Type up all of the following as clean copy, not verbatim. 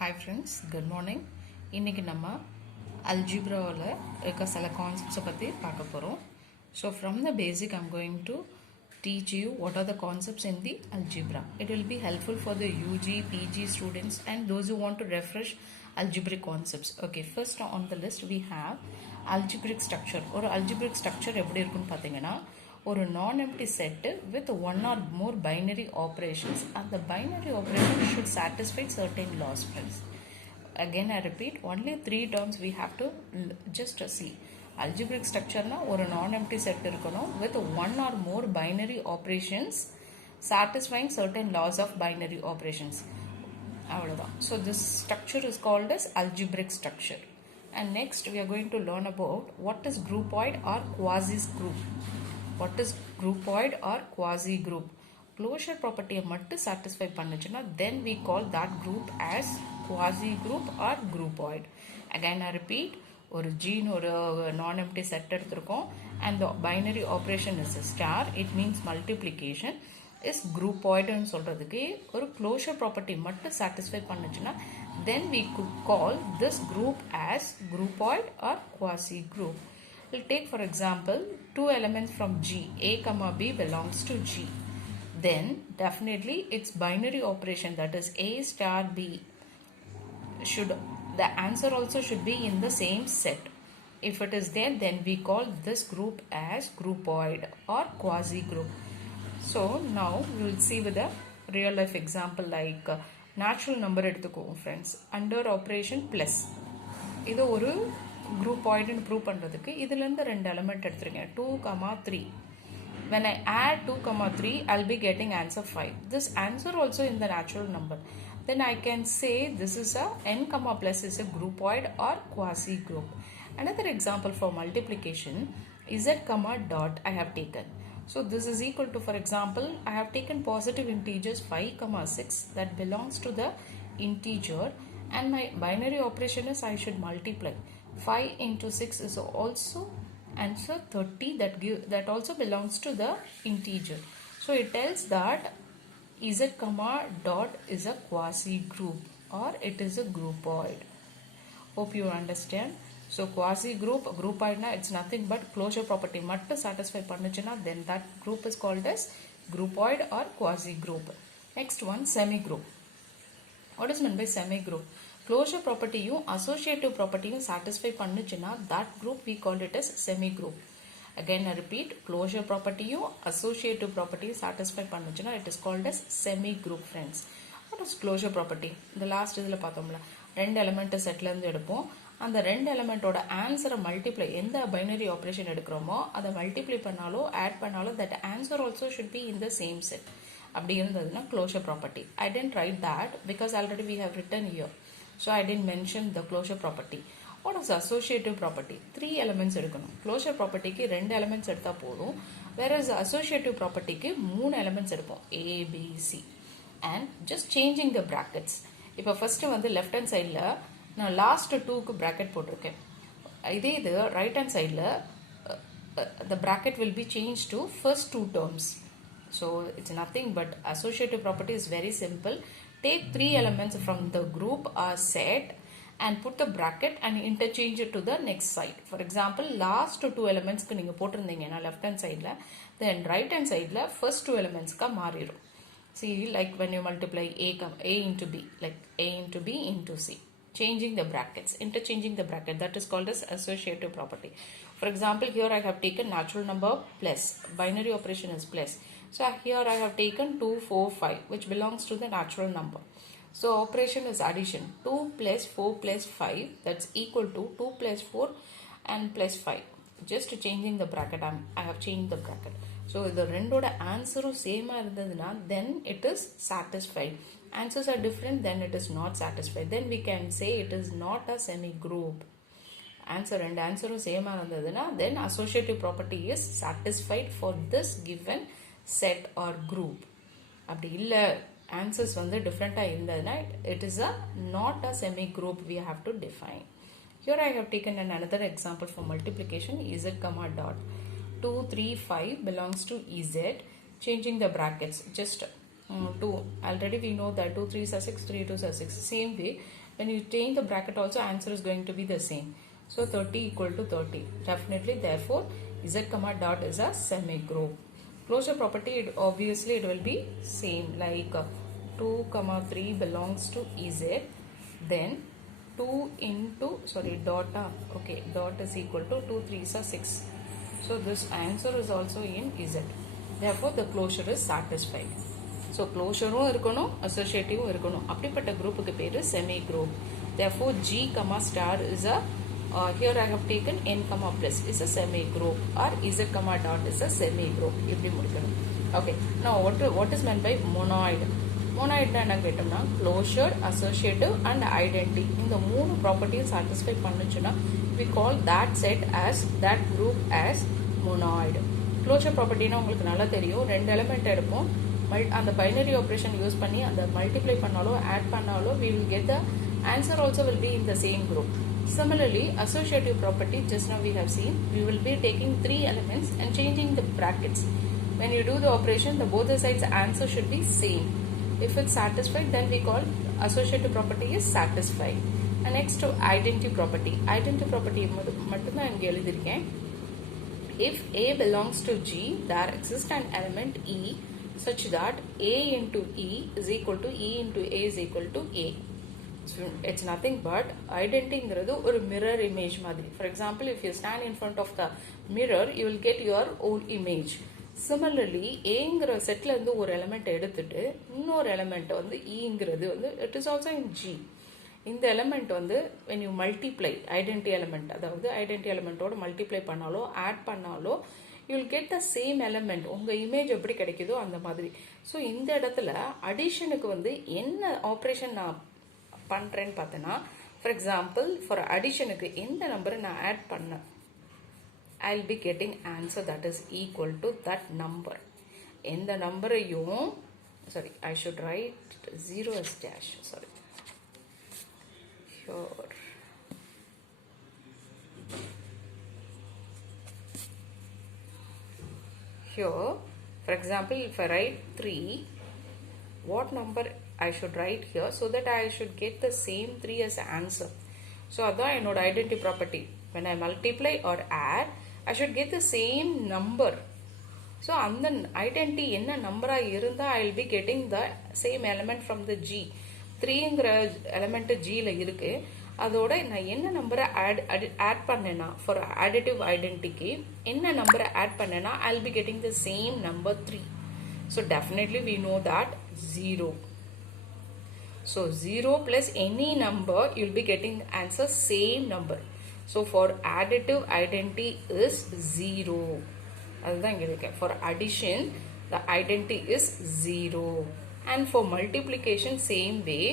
Hi friends, good morning. இன்னைக்கு நம்ம algebraல இருக்க சில கான்செப்ட்ஸை பற்றி பார்க்க போகிறோம். So from the basic I'm going to teach you what are the concepts in the algebra. It will be helpful for the UG, PG students and those who want to refresh algebraic concepts. Okay, first on the list we have algebraic structure. ஒரு algebraic structure எப்படி இருக்குன்னு பார்த்தீங்கன்னா ஒரு non-empty set with one or more binary operations and the binary operation should satisfy certain laws, friends. Again I repeat, only three terms we have to just see. Algebraic structure na ஒரு non-empty set இருக்கணும் with one or more binary operations satisfying certain laws of binary operations. அவ்வளவுதான். So this structure is called as algebraic structure. And next we are going to learn about what is groupoid or quasi-group. What is groupoid or quasi-group? Closure property மட்டும் satisfy பண்ணுச்சுன்னா then we call that group as quasi-group or groupoid. Again I repeat, ஒரு gene ஒரு non-empty set எடுத்திருக்கோம் and the binary operation is a star, it means multiplication is groupoid ன்னு சொல்றதுக்கு ஒரு closure property மட்டும் satisfy பண்ணுச்சுன்னா then we could call this group as groupoid or quasi-group. We'll take for example two elements from G, A comma B belongs to G. Then definitely its binary operation, that is A star B, the answer also should be in the same set. If it is there, then we call this group as groupoid or quasi-group. So now we will see with a real life example like natural number எடுத்துக்கோங்க friends. Under operation plus இது ஒரு groupoid ன்னு prove பண்றதுக்கு இதுல இருந்து ரெண்டு element எடுத்துருக்கேன் 2, 3. When I add 2, 3, I'll be getting answer 5. This answer also in the natural number. Then I can say this is a n comma plus is a groupoid or quasi-group. Another example for multiplication, z comma dot I have taken. So this is equal to, for example, I have taken positive integers 5 comma 6 that belongs to the integer and my binary operation is I should multiply. 5 into 6 is also answer 30 that also belongs to the integer. So it tells that z comma dot is a quasi-group or it is a groupoid. Hope you understand. So quasi-group, groupoid na it's nothing but closure property mattu satisfy pannuchina then that group is called as groupoid or quasi-group. Next one, semi-group. What is meant by semi-group? Closure property associative property satisfy pannuchina that group we call it as semi-group. Again I repeat, closure property associative property satisfy pannuchina it is called as semi-group, friends. What is closure property? The last இதுல பார்த்தோம்ல ரெண்டு element செட்ல இருந்து எடுப்போம் அந்த ரெண்டு எலிமெண்டோட ஆன்சரை multiply எந்த பைனரி ஆப்ரேஷன் எடுக்கிறோமோ அதை மல்டிப்ளை பண்ணாலோ ஆட் பண்ணாலோ that answer also should be in the same set அப்படி இருந்ததுன்னா closure property. I didn't write that because already we have written here. So I didn't mention the closure property. What is associative property? 3 elements எடுக்கணும். Closure property க்கு 2 elements எடுத்தா போதும். Whereas associative property க்கு 3 elements எடுப்போம். A, B, C. And just changing the brackets. இப்போ first வந்து left hand sideல நான் last 2க்கு bracket போட்டிருக்கேன். இதே இது right hand sideல the bracket will be changed to first 2 terms. So it's nothing but associative property is very simple. Take 3 elements from the group or set and put the bracket and interchange it to the next side. For example, last 2 elements க்கு நீங்க போட்டிருந்தீங்கன்னா left hand sideல then right hand sideல first 2 elements க்கு மாறிடும். See, like when you multiply A into B, like A into B into C. Changing the brackets, interchanging the bracket, that is called as associative property. For example, here I have taken natural number plus, binary operation is plus. So here I have taken 2, 4, 5 which belongs to the natural number. So operation is addition, 2 plus 4 plus 5 that's equal to 2 plus 4 and plus 5. Just changing the bracket, I have changed the bracket. So the ரெண்டோட ஆன்சரும் சேமா இருந்ததுன்னா then it is satisfied. Answers are different, then it is not satisfied. Then we can say it is not a semi-group. Answer and answeரும் சேமா இருந்ததுன்னா then associative property is satisfied for this given set or group. அப்படி இல்ல answers வந்து different இருந்ததுன்னா it is a not a semi-group we have to define. Here I have taken another example for multiplication, z comma dot 2, 3, 5 belongs to z. Changing the brackets, just 2. Already we know that 2 3s are 6, 3 2s are 6. Same way, when you change the bracket also, answer is going to be the same. So 30 equal to 30. Definitely, therefore, z comma dot is a semi-group. Closure property, obviously it will be same, like 2 comma 3 belongs to ez. Then 2 into, sorry, dot, okay, dot is equal to 2 3s are 6. So this answer is also in z. Therefore, the closure is satisfied. So closure irukonu, associative irukonu. Apdipatta group ku peru semi group. Therefore, G comma star is a here I have taken n comma plus is a semi group, or z comma dot is a semi group. Okay. Now what is meant by monoid? Monoid na enna ketomna closure, associative and identity. In the மூணு properties satisfy பண்ணுச்சுனா we call that set as that group as monoid. Closure property na உங்களுக்கு நல்லா தெரியும். ரெண்டு element எடுப்போம். அந்த binary operation use பண்ணி அந்த multiply பண்ணாலோ add பண்ணாலோ we will get the answer also will be in the same group. Similarly, associative property, just now we have seen, we will be taking three elements and changing the brackets. When you do the operation, the both the sides answer should be same. If it's satisfied, then we call associative property is satisfied. And next to identity property. Identity property mattum dhaan inga eludhiruken. If A belongs to G, there exists an element E such that A into E is equal to E into A is equal to A. So it's nothing but identity ingiradhu oru mirror image madri. For example, if you stand in front of the mirror, you will get your own image. Similarly, A ingra set la irundhu ஒரு element எடுத்துட்டு இன்னொரு element வந்து E ingiradhu வந்து it is also in G. இந்த element வந்து when you multiply identity element, அதாவது identity element ஓட multiply பண்ணாலோ add பண்ணாலோ you will get the same element. உங்க image எப்படி கிடைக்குதோ அந்த மாதிரி. ஸோ இந்த இடத்துல அடிஷனுக்கு வந்து என்ன ஆப்ரேஷன் நான் பண்றேன்னு பார்த்தனா, ஃபார் எக்ஸாம்பிள் ஃபார் அடிஷனுக்கு எந்த நம்பரை நான் ஆட் பண்ணேன், I'll be getting answer that is equal to that number. எந்த நம்பரையும், sorry, I should write 0 as dash, sorry, sure. Here, for example, if I write 3, what number I should write here so that I should get the same 3 as answer. So that's என்னோட identity property. When I multiply or add, I should get the same number. So அந்த identity என்ன நம்பரா இருந்தா I will be getting the same element from the G. 3ங்கிற element Gல இருக்கு. அதோட நான் என்ன நம்பரை add பண்ணேனா for additive identity என்ன நம்பரை add பண்ணேனா I will be getting the same number 3. So definitely we know that 0. So 0 plus any number, you will be getting the answer same number. So for additive identity is 0. For addition, the identity is 0. And for multiplication, same way,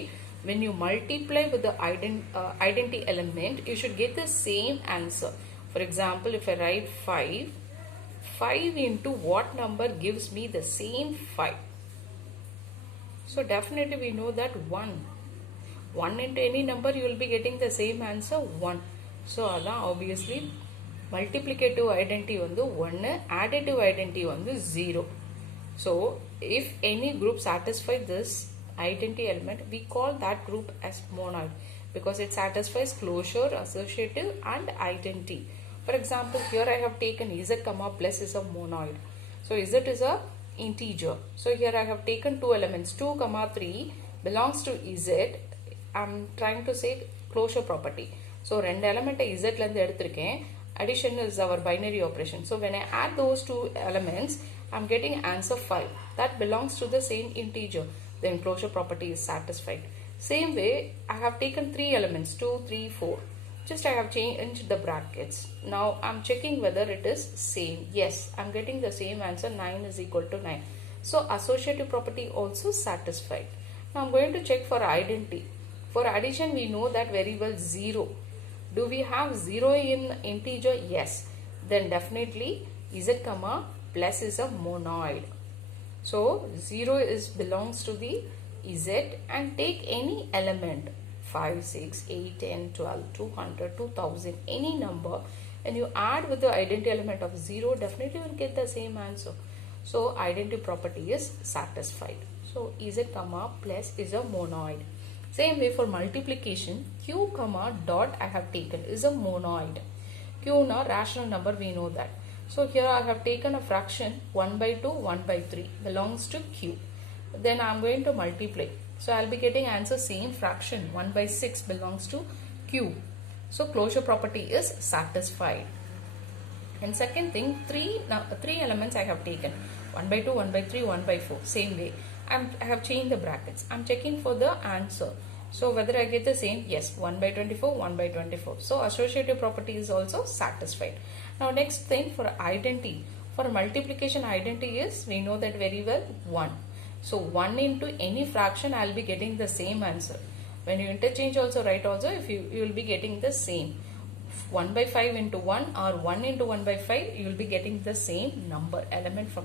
when you multiply with the identity element, you should get the same answer. For example, if I write 5, 5 into what number gives me the same 5? So definitely we know that 1. 1 into any number you will be getting the same answer 1. So adha obviously multiplicative identity vandu 1, additive identity vandu 0. So if any group satisfies this identity element, we call that group as monoid because it satisfies closure, associative and identity. For example, here I have taken z comma plus is a monoid. So z is a integer. So here I have taken two elements 2 comma 3 belongs to z. I'm trying to say closure property. So ரெண்டு element z ல இருந்து எடுத்துர்க்கேன். Addition is our binary operation. So when I add those two elements, I'm getting answer 5. That belongs to the same integer. Then closure property is satisfied. Same way, I have taken three elements 2 3 4. Just I have changed the brackets. Now I'm checking whether it is same. Yes, I'm getting the same answer 9 is equal to 9. So associative property also satisfied. Now I'm going to check for identity. For addition we know that very well 0. Do we have 0 in integer? Yes. Then definitely z comma plus is a monoid. So 0 belongs to the z and take any element 5, 6, 8, 10, 12, 200, 2000, any number, and you add with the identity element of 0, definitely you will get the same answer. So identity property is satisfied. So So z comma plus is a monoid. Same way for multiplication, q comma dot I have taken is a monoid. Q na rational number, we know that. So here I have taken a fraction 1 by 2, 1 by 3 belongs to q. Then I am going to multiply. So I will be getting answer same fraction 1 by 6 belongs to q. So closure property is satisfied. And second thing, three elements I have taken 1 by 2, 1 by 3, 1 by 4. Same way I have changed the brackets. I am checking for the answer. So whether I get the same, yes, 1 by 24, 1 by 24. So associative property is also satisfied. Now next thing for identity. For multiplication identity is, we know that very well, 1. So 1 into any fraction I will be getting the same answer. When you interchange also, write also, if you will be getting the same. 1 by 5 into 1 or 1 into 1 by 5, you will be getting the same number element from